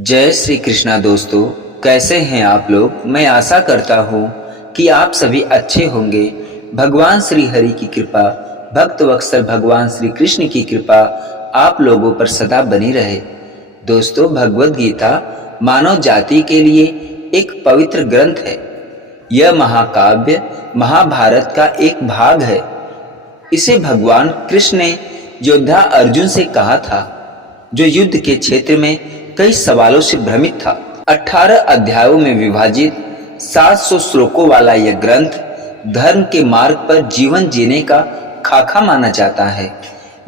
जय श्री कृष्णा दोस्तों, कैसे हैं आप लोग। मैं आशा करता हूँ कि आप सभी अच्छे होंगे। भगवान श्री हरि की कृपा, भक्त वत्सल भगवान श्री कृष्ण की कृपा आप लोगों पर सदा बनी रहे। दोस्तों, भगवद गीता मानव जाति के लिए एक पवित्र ग्रंथ है। यह महाकाव्य महाभारत का एक भाग है। इसे भगवान कृष्ण ने योद्धा अर्जुन से कहा था, जो युद्ध के क्षेत्र में कई सवालों से भ्रमित था। 18 अध्यायों में विभाजित 700 श्लोकों वाला यह ग्रंथ धर्म के मार्ग पर जीवन जीने का खाका माना जाता है।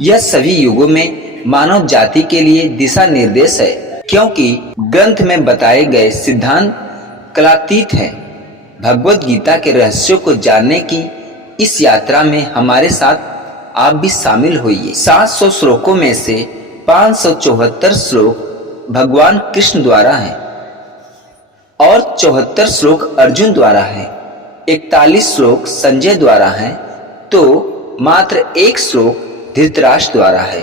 यह सभी युगों में मानव जाति के लिए दिशा निर्देश है, क्योंकि ग्रंथ में बताए गए सिद्धांत कलातीत हैं। भगवद गीता के रहस्यों को जानने की इस यात्रा में हमारे साथ आप भी शामिल होइए। 700 श्लोकों में से 574 श्लोक भगवान कृष्ण द्वारा हैं और 74 श्लोक अर्जुन द्वारा हैं। 41 श्लोक संजय द्वारा हैं, तो मात्र एक श्लोक धृतराष्ट्र द्वारा है।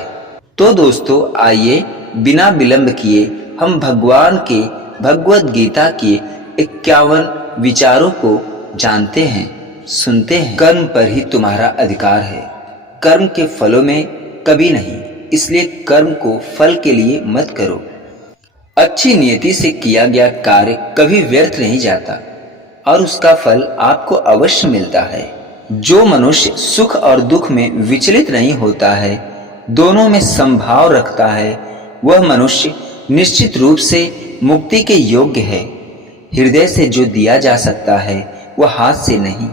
तो दोस्तों, आइए बिना विलंब किए हम भगवान के भगवद गीता के 51 विचारों को जानते हैं, सुनते हैं। कर्म पर ही तुम्हारा अधिकार है, कर्म के फलों में कभी नहीं। इसलिए कर्म को फल के लिए मत करो। अच्छी नियति से किया गया कार्य कभी व्यर्थ नहीं जाता और उसका फल आपको अवश्य मिलता है। जो मनुष्य सुख और दुख में विचलित नहीं होता है, दोनों में समभाव रखता है, वह मनुष्य निश्चित रूप से मुक्ति के योग्य है। हृदय से जो दिया जा सकता है वह हाथ से नहीं,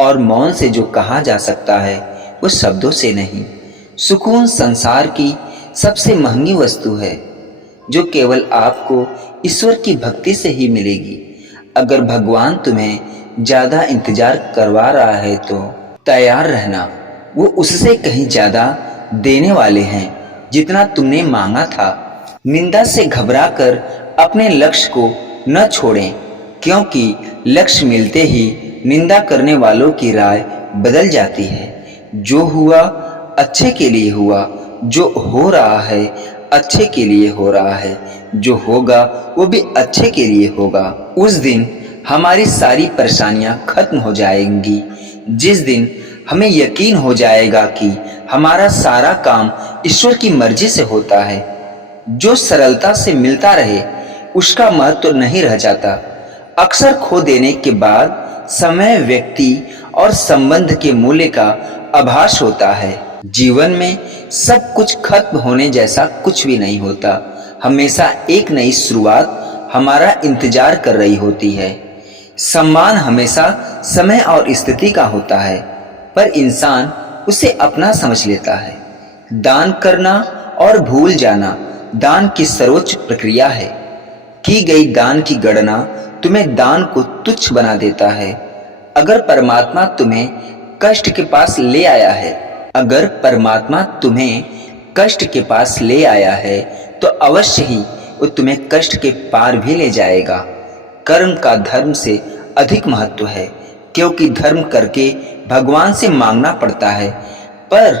और मौन से जो कहा जा सकता है वह शब्दों से नहीं। सुकून संसार की सबसे महंगी वस्तु है, जो केवल आपको ईश्वर की भक्ति से ही मिलेगी। अगर भगवान तुम्हें ज्यादा इंतजार करवा रहा है तो तैयार रहना, वो उससे कहीं ज्यादा देने वाले हैं जितना तुमने मांगा था। निंदा से घबराकर अपने लक्ष्य को न छोड़ें, क्योंकि लक्ष्य मिलते ही निंदा करने वालों की राय बदल जाती है। जो हुआ अच्छे के लिए हुआ, जो हो रहा है अच्छे के लिए हो रहा है, जो होगा वो भी अच्छे के लिए होगा। उस दिन हमारी सारी परेशानियां खत्म हो जाएंगी, जिस दिन हमें यकीन हो जाएगा कि हमारा सारा काम ईश्वर की मर्जी से होता है। जो सरलता से मिलता रहे उसका महत्व नहीं रह जाता। अक्सर खो देने के बाद समय, व्यक्ति और संबंध के मूल्य का आभास होता है। जीवन में सब कुछ खत्म होने जैसा कुछ भी नहीं होता। हमेशा एक नई शुरुआत हमारा इंतजार कर रही होती है। सम्मान हमेशा समय और स्थिति का होता है, पर इंसान उसे अपना समझ लेता है। दान करना और भूल जाना दान की सर्वोच्च प्रक्रिया है। की गई दान की गणना तुम्हें दान को तुच्छ बना देता है। अगर परमात्मा तुम्हें कष्ट के पास ले आया है, अगर परमात्मा तुम्हें कष्ट के पास ले आया है, तो अवश्य ही वो तुम्हें कष्ट के पार भी ले जाएगा। कर्म का धर्म से अधिक महत्व है, क्योंकि धर्म करके भगवान से मांगना पड़ता है, पर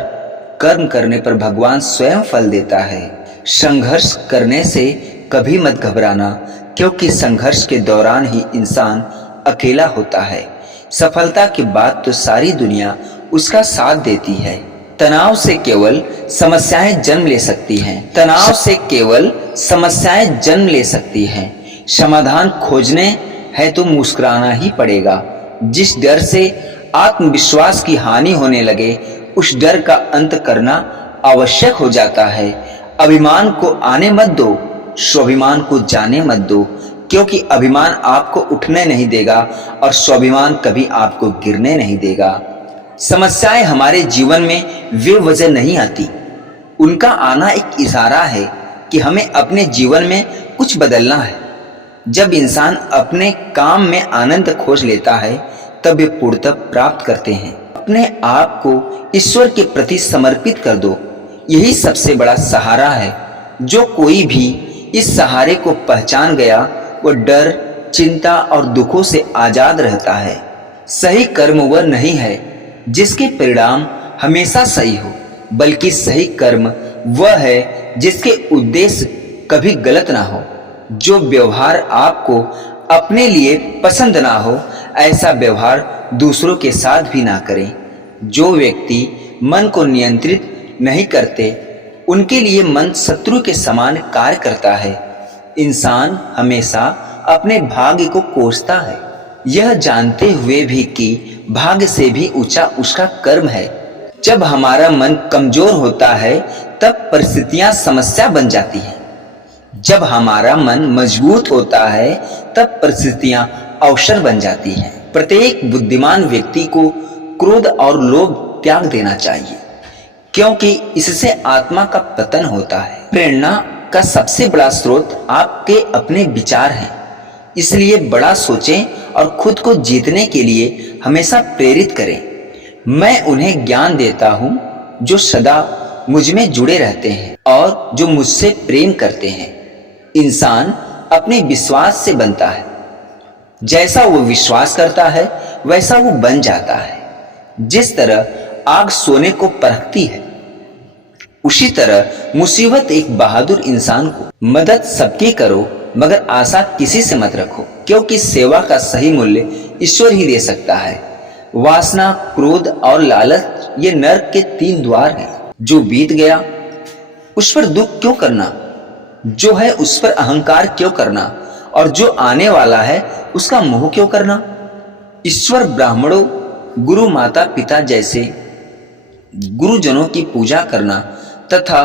कर्म करने पर भगवान स्वयं फल देता है। संघर्ष करने से कभी मत घबराना, क्योंकि संघर्ष के दौरान ही इंसान अकेला होता है। सफलता के बाद तो सारी दुनिया उसका साथ देती है। तनाव से केवल समस्याएं जन्म ले सकती हैं। तनाव से केवल समस्याएं जन्म ले सकती हैं। समाधान खोजने है तो मुस्कुराना ही पड़ेगा। जिस डर से आत्मविश्वास की हानि होने लगे, उस डर का अंत करना आवश्यक हो जाता है। अभिमान को आने मत दो, स्वाभिमान को जाने मत दो, क्योंकि अभिमान आपको उठने नहीं देगा और स्वाभिमान कभी आपको गिरने नहीं देगा। समस्याएं हमारे जीवन में बेवजह नहीं आती। उनका आना एक इशारा है कि हमें अपने जीवन में कुछ बदलना है। जब इंसान अपने काम में आनंद खोज लेता है, तब वे पूर्णता प्राप्त करते हैं। अपने आप को ईश्वर के प्रति समर्पित कर दो, यही सबसे बड़ा सहारा है। जो कोई भी इस सहारे को पहचान गया, वो डर, चिंता और दुखों से आजाद रहता है। सही कर्म वह नहीं है जिसके परिणाम हमेशा सही हो, बल्कि सही कर्म वह है जिसके उद्देश्य कभी गलत ना हो। जो व्यवहार आपको अपने लिए पसंद ना हो, ऐसा व्यवहार दूसरों के साथ भी ना करें। जो व्यक्ति मन को नियंत्रित नहीं करते, उनके लिए मन शत्रु के समान कार्य करता है। इंसान हमेशा अपने भाग्य को कोसता है, यह जानते हुए भी कि भाग्य से भी ऊंचा उसका कर्म है। जब हमारा मन कमजोर होता है, तब परिस्थितियां समस्या बन जाती हैं। जब हमारा मन मजबूत होता है, तब परिस्थितियां अवसर बन जाती हैं। प्रत्येक बुद्धिमान व्यक्ति को क्रोध और लोभ त्याग देना चाहिए, क्योंकि इससे आत्मा का पतन होता है। प्रेरणा का सबसे बड़ा स्रोत आपके अपने विचार हैं, इसलिए बड़ा सोचें और खुद को जीतने के लिए हमेशा प्रेरित करें। मैं उन्हें ज्ञान देता हूं जो सदा मुझ में जुड़े रहते हैं और जो मुझसे प्रेम करते हैं। इंसान अपने विश्वास से बनता है, जैसा वो विश्वास करता है वैसा वो बन जाता है। जिस तरह आग सोने को परखती है, उसी तरह मुसीबत एक बहादुर इंसान को। मदद सबकी करो, मगर आशा किसी से मत रखो, क्योंकि सेवा का सही मूल्य ईश्वर ही दे सकता है। वासना, क्रोध और लालच ये नरक के 3 द्वार हैं। जो बीत गया उस पर दुख क्यों करना, जो है उस पर अहंकार क्यों करना, और जो आने वाला है उसका मोह क्यों करना। ईश्वर, ब्राह्मणों, गुरु, माता पिता जैसे गुरुजनों की पूजा करना तथा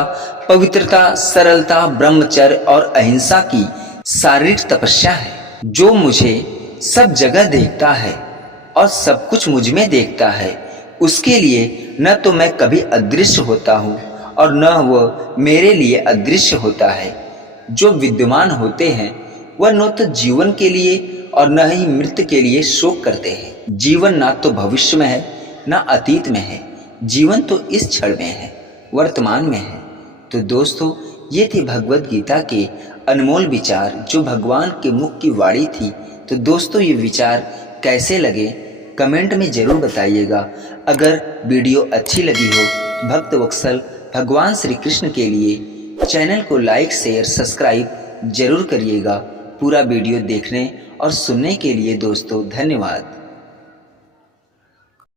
पवित्रता, सरलता, ब्रह्मचर्य और अहिंसा की शारीरिक तपस्या है। जो मुझे सब जगह देखता है और सब कुछ मुझ में देखता है, उसके लिए न तो मैं कभी अदृश्य होता हूँ और न वह मेरे लिए अदृश्य होता है। जो विद्यमान होते हैं वह न तो जीवन के लिए और न ही मृत्यु के लिए शोक करते हैं। जीवन ना तो भविष्य में है ना अतीत में है, जीवन तो इस क्षण में है, वर्तमान में है। तो दोस्तों, ये थी भगवत गीता के अनमोल विचार जो भगवान के मुख की वाणी थी। तो दोस्तों, ये विचार कैसे लगे कमेंट में जरूर बताइएगा। अगर वीडियो अच्छी लगी हो भक्त वत्सल भगवान श्री कृष्ण के लिए चैनल को लाइक, शेयर, सब्सक्राइब जरूर करिएगा। पूरा वीडियो देखने और सुनने के लिए दोस्तों धन्यवाद।